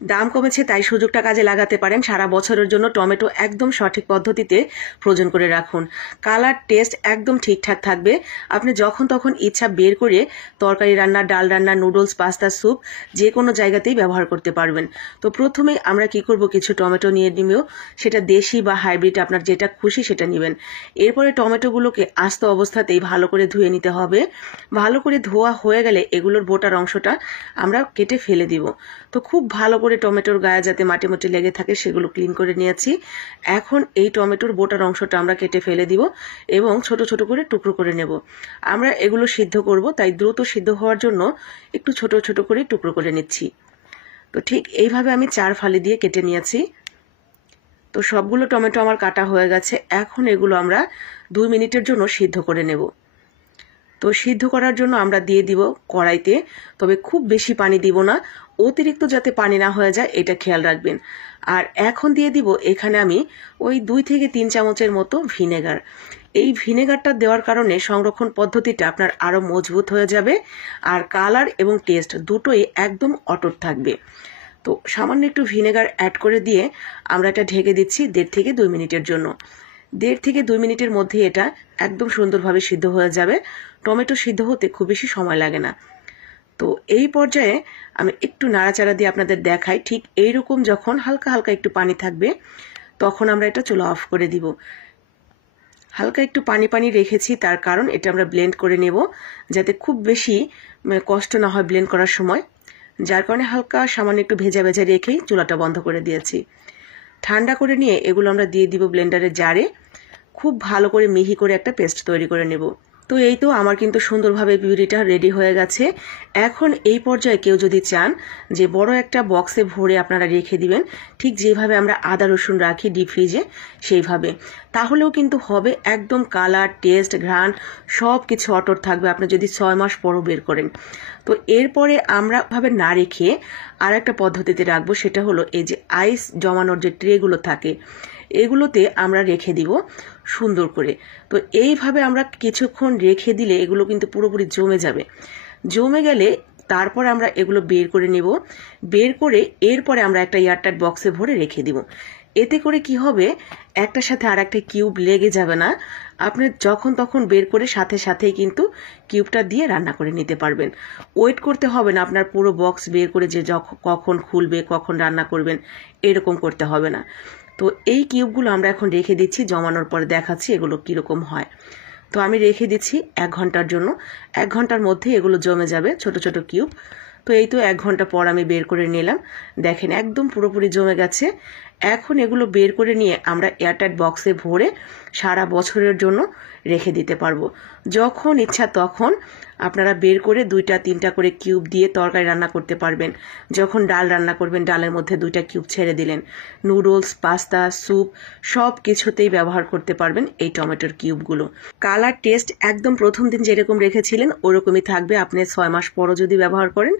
দাম কমেছে তাই সুযোগটা কাজে লাগাতে পারেন। সারা বছরের জন্য টমেটো একদম সঠিক পদ্ধতিতে ফ্রোজেন করে রাখুন। কালার টেস্ট একদম ঠিকঠাক থাকবে। আপনি যখন তখন ইচ্ছা বের করে তরকারি রান্না, ডাল রান্না, নুডলস, পাস্তা, স্যুপ যে কোনো জায়গাতেই ব্যবহার করতে পারবেন। তো প্রথমেই আমরা কি করব, কিছু টমেটো নিয়ে নিব। সেটা দেশি বা হাইব্রিড, আপনার যেটা খুশি সেটা নেবেন। এরপরে টমেটোগুলোকে আস্ত অবস্থাতেই ভালো করে ধুয়ে নিতে হবে। ভালো করে ধোয়া হয়ে গেলে এগুলোর বোটার অংশটা আমরা কেটে ফেলে দিব। তো খুব ভালো করে টমেটোর গায়ে যাতে মাটি মাটি লেগে থাকে সেগুলো ক্লিন করে নিয়েছি। এখন এই টমেটোর বোটার অংশটা আমরা কেটে ফেলে দিব এবং ছোট ছোট করে টুকরো করে নেব। আমরা এগুলো সিদ্ধ করব, তাই দ্রুত সিদ্ধ হওয়ার জন্য একটু ছোট ছোট করে টুকরো করে নিচ্ছি। তো ঠিক এইভাবে আমি 4 ফালি দিয়ে কেটে নিয়েছি। তো সবগুলো টমেটো আমার কাটা হয়ে গেছে। এখন এগুলো আমরা 2 মিনিটের জন্য সিদ্ধ করে নেব। তো সিদ্ধ করার জন্য আমরা দিয়ে দিব কড়াইতে, তবে খুব বেশি পানি দিব না, অতিরিক্ত যাতে পানি না হয়ে যায় এটা খেয়াল রাখবেন। আর এখন দিয়ে দিব এখানে আমি ওই 2 থেকে 3 চামচের মতো ভিনেগার। এই ভিনেগারটা দেওয়ার কারণে সংরক্ষণ পদ্ধতিটা আপনার আরও মজবুত হয়ে যাবে, আর কালার এবং টেস্ট দুটোই একদম অটুট থাকবে। তো সামান্য একটু ভিনেগার অ্যাড করে দিয়ে আমরা এটা ঢেকে দিচ্ছি 1.5 থেকে 2 মিনিটের জন্য। 1.5 থেকে 2 মিনিটের মধ্যে এটা একদম সুন্দরভাবে সিদ্ধ হয়ে যাবে। টমেটো সিদ্ধ হতে খুব বেশি সময় লাগে না। তো এই পর্যায়ে আমি একটু নাড়াচাড়া দিয়ে আপনাদের দেখাই। ঠিক এইরকম যখন হালকা হালকা একটু পানি থাকবে তখন আমরা এটা চুলা অফ করে দিব। হালকা একটু পানি পানি রেখেছি, তার কারণ এটা আমরা ব্লেন্ড করে নেব যাতে খুব বেশি কষ্ট না হয় ব্লেন্ড করার সময়। যার কারণে হালকা সামান্য একটু ভেজা ভেজা রেখেই চুলাটা বন্ধ করে দিয়েছি। ঠান্ডা করে নিয়ে এগুলো আমরা দিয়ে দিব ব্লেন্ডারের জারে। খুব ভালো করে মিহি করে একটা পেস্ট তৈরি করে নেব। তো এই তো আমার কিন্তু সুন্দরভাবে পিউরিটা রেডি হয়ে গেছে। এখন এই পর্যায়ে কেউ যদি চান যে বড় একটা বক্সে ভরে আপনারা রেখে দিবেন, ঠিক যেভাবে আমরা আদা রসুন রাখি ডিপ ফ্রিজে সেইভাবে, তাহলেও কিন্তু হবে। একদম কালার, টেস্ট, ঘ্রাণ সব কিছু অটুট থাকবে আপনি যদি 6 মাস পরও বের করেন। তো এরপরে আমরা ভাবে না রেখে আর একটা পদ্ধতিতে রাখবো, সেটা হলো এই যে আইস জমানোর যে ট্রেগুলো থাকে এগুলোতে আমরা রেখে দিব সুন্দর করে। তো এইভাবে আমরা কিছুক্ষণ রেখে দিলে এগুলো কিন্তু পুরোপুরি জমে যাবে। জমে গেলে তারপর আমরা এগুলো বের করে নেব। বের করে এরপরে আমরা একটা এয়ারটাইট বক্সে ভরে রেখে দিব। এতে করে কি হবে, একটার সাথে আর একটা কিউব লেগে যাবে না। আপনি যখন তখন বের করে সাথে সাথেই কিন্তু কিউবটা দিয়ে রান্না করে নিতে পারবেন। ওয়েট করতে হবে না আপনার পুরো বক্স বের করে যে কখন খুলবে কখন রান্না করবেন এরকম করতে হবে না। তো এই কিউবগুলো আমরা এখন রেখে দিচ্ছি, জমানোর পরে দেখাচ্ছি এগুলো কীরকম হয়। তো আমি রেখে দিচ্ছি 1 ঘন্টার জন্য। 1 ঘন্টার মধ্যে এগুলো জমে যাবে ছোট ছোট কিউব। তো এই তো 1 ঘন্টা পর আমি বের করে নিলাম। দেখেন একদম পুরোপুরি জমে গেছে। এখন এগুলো বের করে নিয়ে আমরা এয়ারটাইট বক্সে ভরে সারা বছরের জন্য রেখে দিতে পারবো। যখন ইচ্ছা তখন আপনারা বের করে 2টা-3টা করে কিউব দিয়ে তরকারি রান্না করতে পারবেন। যখন ডাল রান্না করবেন ডালের মধ্যে 2টা কিউব ছেড়ে দিলেন। নুডলস, পাস্তা, স্যুপ সব কিছুতেই ব্যবহার করতে পারবেন এই টমেটোর কিউবগুলো। কালার, টেস্ট একদম প্রথম দিন যেরকম রেখেছিলেন ওরকমই থাকবে আপনি 6 মাস পরও যদি ব্যবহার করেন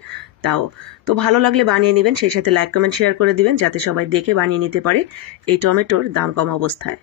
তাও। তো ভালো লাগলে বানিয়ে নেবেন, সেই সাথে লাইক, কমেন্ট, শেয়ার করে দিবেন যাতে সবাই দেখে বানিয়ে নিতে পারে এই টমেটোর দাম কম অবস্থায়।